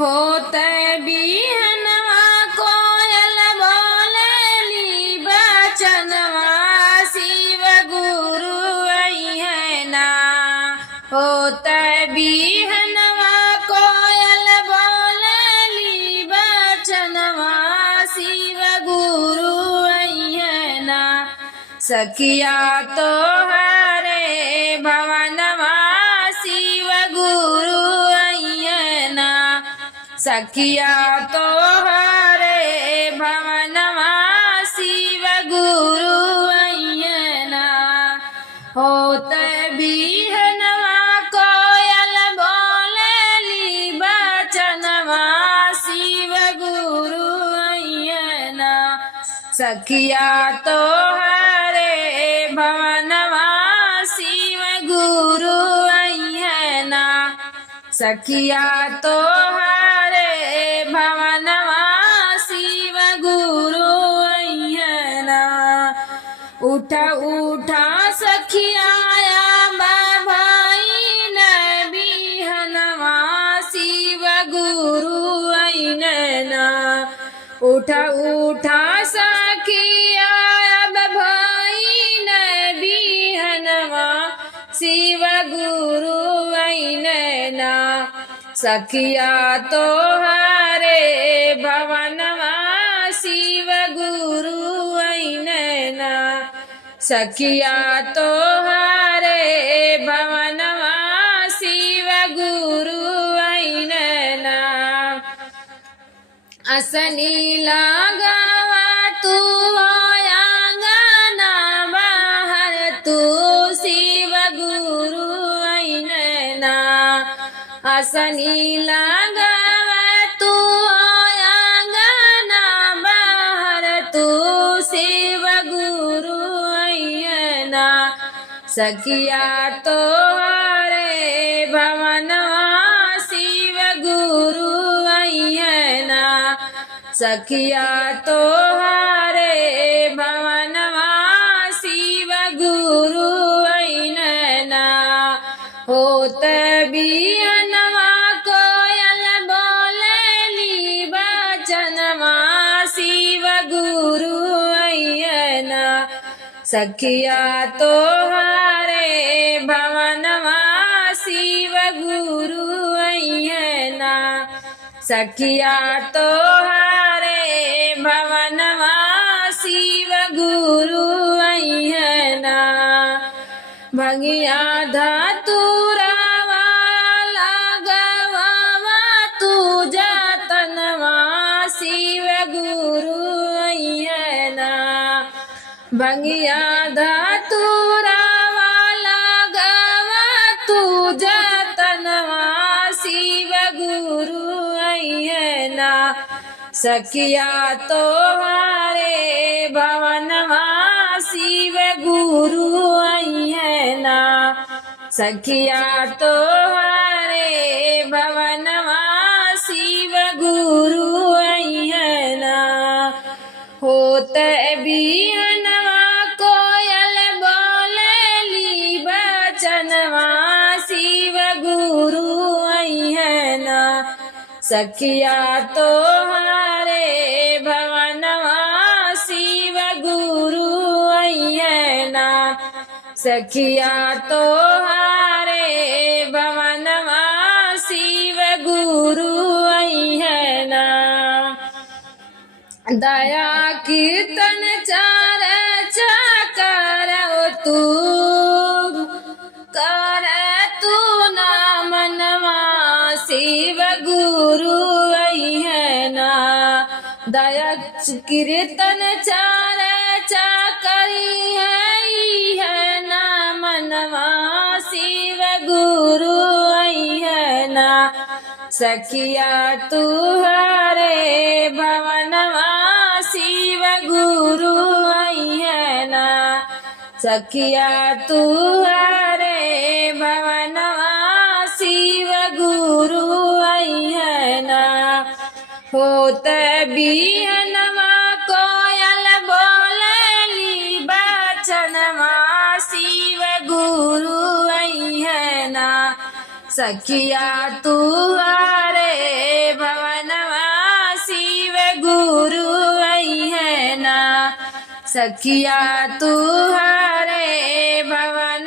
होते बिहनवा कोयल बोलेली बचनवा शिव गुरु है ना। होते बिहनवा कोयल बोलेली बचनवा शिव गुरु है ना। सखिया तो हरे भवनवा शिव गुरु है ना। सखिया तो हरे भवनवा शिव गुरु है ना। होते बिहनवा कोयल बोलेली बचनवा शिव गुरु है ना। सखिया तो हरे भवनवा शिव गुरु है ना। सखिया तो हरे भवनवा शिव गुरु है ना। उठा उठा सखिया भाई न बिहनवा शिव गुरु है ना। उठा उठा सखिया भाई न बिहनवा शिव गुरु है ना। सखिया तो हरे भवनवा शिव गुरु है ना। सखिया तो हरे भवनवा शिव गुरु है ना। असनी लगावा तू आंगना बाहर तू शिव गुरु है ना। असनी लगावा तू आंगना बाहर तू शिव गुरु है ना। सखिया तो हरे भवनवा शिव गुरु है ना। सखिया तो हरे भवनवा शिव गुरु है ना। होते बिहनवा कोयल बोलेली बचनवा शिव गुरु है ना। सखिया तो हरे भवनवा शिव गुरु है ना। सखिया तो हरे भवनवा शिव गुरु है ना। भंगिया धतुरवा लगवावा तू जतनवा शिव गुरु है ना। भंगिया धतुरवा लगवा तू जतनवा शिव गुरु है ना। सखिया तो हरे भवनवा शिव गुरु है ना। सखिया तो हरे भवनवा शिव गुरु है ना। होते बिहनवा कोयल बोलेली बचनवा शिव गुरु है ना। सखिया तो हरे भवनवा शिव गुरु है ना। सखिया तो हरे भवनवा शिव गुरु है ना। दया कीर्तन चार कर तू कर तू नामनवा शिव गुरु है ना। दया कीर्तन चार करी है ना मनवा शिव गुरु है ना। सखिया तू हरे भवनवा शिव गुरु है ना। सखिया तू हरे भवनवा शिव गुरु है ना। होते बिहनवा कोयल बोलेली बचनवा शिव गुरु है ना। सखिया तू हरे सखिया तू हरे भवन